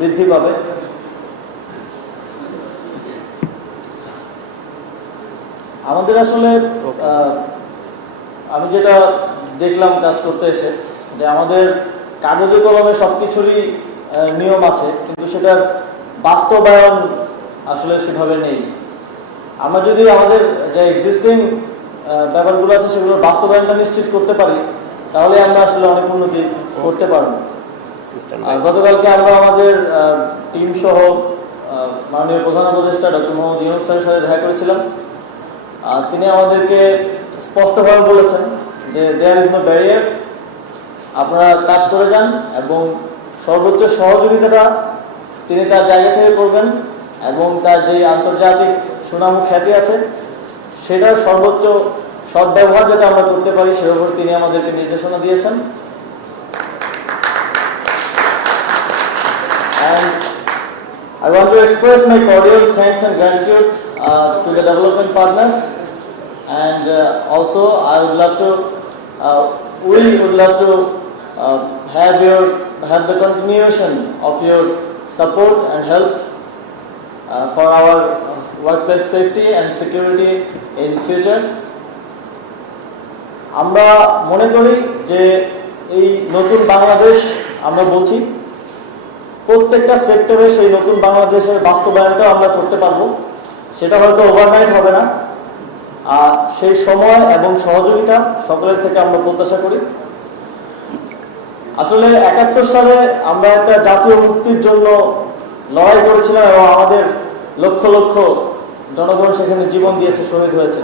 বৃদ্ধি পাবে। আমাদের আসলে আমি যেটা দেখলাম কাজ করতে এসে, যে আমাদের কাগজে কলমে সবকিছুরই নিয়ম আছে, কিন্তু সেটার বাস্তবায়ন আসলে সেভাবে নেই। আমরা যদি আমাদের যে এক্সিস্টিং ব্যাপারগুলো আছে সেগুলোর বাস্তবায়নটা নিশ্চিত করতে পারি, তাহলে আমরা আসলে অনেক উন্নতি করতে পারবো। গতকালকে আমরা আমাদের টিম সহ মাননীয় প্রধান উপদেষ্টা ডক্টর মোহাম্মদ ইউনূস স্যারের সাথে দেখা করেছিলাম। তিনি আমাদেরকে স্পষ্টভাবে বলেছেন যে দেয়ার ইজ নো ব্যারিয়ার, আপনারা কাজ করে যান এবং সর্বোচ্চ সহযোগিতাটা তিনি তার জায়গা থেকে করবেন, এবং তার যে আন্তর্জাতিক সুনাম খ্যাতি আছে সেটার সর্বোচ্চ সদ্ব্যবহার যাতে আমরা করতে পারি সে ব্যাপারে তিনি আমাদেরকে নির্দেশনা দিয়েছেন। And I want to express my cordial thanks and gratitude to the development partners, and also I would love to, we would love to have the continuation of your support and help for our workplace safety and security in future. আমরা মনে করি যে এই নতুন বাংলাদেশ আমরা বলছি, প্রত্যেকটা সেক্টরে সেই নতুন বাংলাদেশের বাস্তবায়নটা আমরা করতে পারবো। সেটা হয়তো ওভারনাইট হবে না, আর সেই সময় এবং সহযোগিতা সকলের থেকে আমরা প্রত্যাশা করি। আসলে ৭১ সালে আমরা একটা জাতীয় মুক্তির জন্য লড়াই করেছিলাম এবং আমাদের লক্ষ লক্ষ জনগণ সেখানে জীবন দিয়েছে, শহীদ হয়েছে।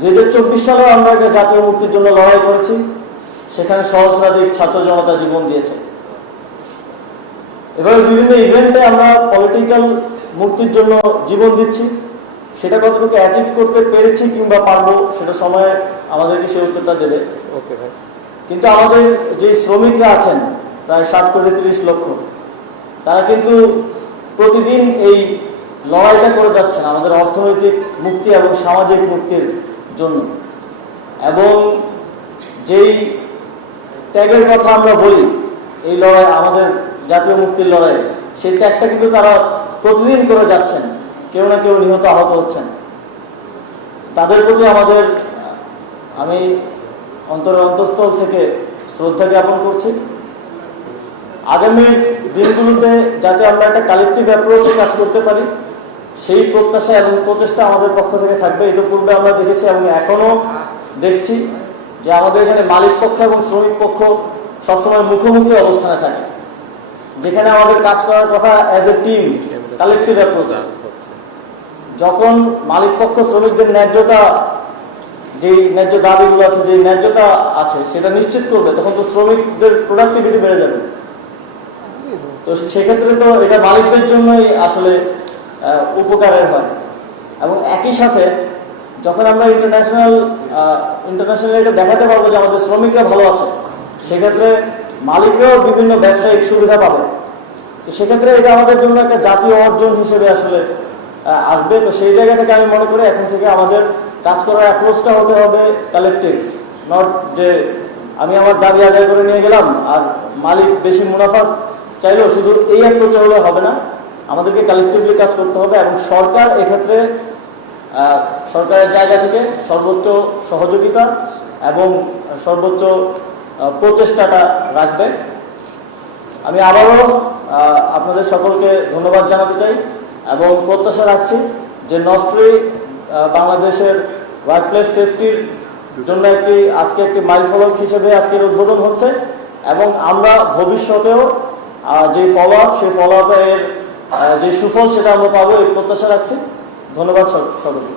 ২০২৪ সালে আমরা একটা জাতীয় মুক্তির জন্য লড়াই করেছি, সেখানে সহস্রাধিক ছাত্র জনতা জীবন দিয়েছে। এভাবে বিভিন্ন ইভেন্টে আমরা পলিটিক্যাল মুক্তির জন্য জীবন দিচ্ছি, সেটা কতটুকু অ্যাচিভ করতে পেরেছি কিংবা পারবো সেটা সময় আমাদেরকে সেই উত্তরটা দেবে। ওকে ভাই। কিন্তু আমাদের যে শ্রমিকরা আছেন প্রায় ৭.৩০ লক্ষ, তারা কিন্তু প্রতিদিন এই লড়াইটা করে যাচ্ছেন আমাদের অর্থনৈতিক মুক্তি এবং সামাজিক মুক্তির জন্য। এবং যেই ত্যাগের কথা আমরা বলি এই লড়াই, আমাদের জাতীয় মুক্তির লড়াই, সেই ত্যাগটা কিন্তু তারা প্রতিদিন করে যাচ্ছেন, কেউ না কেউ নিহত আহত হচ্ছেন। তাদের প্রতি আমি অন্তরের অন্তঃস্থল থেকে শ্রদ্ধা জ্ঞাপন করছি। আগামী দিনগুলোতে যাতে আমরা একটা কালেকটিভ অ্যাপ্রোচে কাজ করতে পারি সেই প্রত্যাশা এবং প্রচেষ্টা আমাদের পক্ষ থেকে থাকবে। ইতিপূর্বে আমরা দেখেছি এবং এখনো দেখছি যে আমাদের এখানে মালিক পক্ষ এবং শ্রমিক পক্ষ সবসময় মুখোমুখি অবস্থানে থাকে, যেখানে আমাদের কাজ করার কথা as a team, collective approach. যখন মালিক পক্ষ শ্রমিকদের যেই ন্যায্য দাবিগুলো আছে, যে ন্যায্যতা আছে সেটা নিশ্চিত করবে, তখন তো শ্রমিকদের প্রোডাক্টিভিটি বেড়ে যাবে। তো সেক্ষেত্রে তো এটা মালিকদের জন্যই আসলে উপকারের হয়। এবং একই সাথে যখন আমরা ইন্টারন্যাশনাল এটা দেখাতে পারবো যে আমাদের শ্রমিকরা ভালো আছে, সেক্ষেত্রে মালিকরাও বিভিন্ন ব্যবসায়িক সুবিধা পাবে। তো সেক্ষেত্রে এটা আমাদের জন্য একটা জাতীয় অর্জন হিসেবে আসলে আসবে। তো সেই জায়গা থেকে আমি মনে করি এখন থেকে আমাদের কাজ করার অ্যাপ্রোচটা হতে হবে কালেকটিভ, নট যে আমি আমার দাবি আদায় করে নিয়ে গেলাম আর মালিক বেশি মুনাফা চাইলেও শুধু এই অ্যাপ্রোচে হলে হবে না, আমাদেরকে কালেকটিভলি কাজ করতে হবে। এবং সরকার এক্ষেত্রে সরকারের জায়গা থেকে সর্বোচ্চ সহযোগিতা এবং সর্বোচ্চ প্রচেষ্টাটা রাখবে। আমি আবারও আপনাদের সকলকে ধন্যবাদ জানাতে চাই এবং প্রত্যাশা রাখছি যে নস্ট্রি বাংলাদেশের ওয়ার্কপ্লেস সেফটির জন্য আজকে একটি মাইলফলক হিসেবে আজকের উদ্বোধন হচ্ছে, এবং আমরা ভবিষ্যতেও যে ফলো আপ, সেই ফলো আপের যে সুফল সেটা আমরা পাবো এই প্রত্যাশা রাখছি। ধন্যবাদ সকলকে।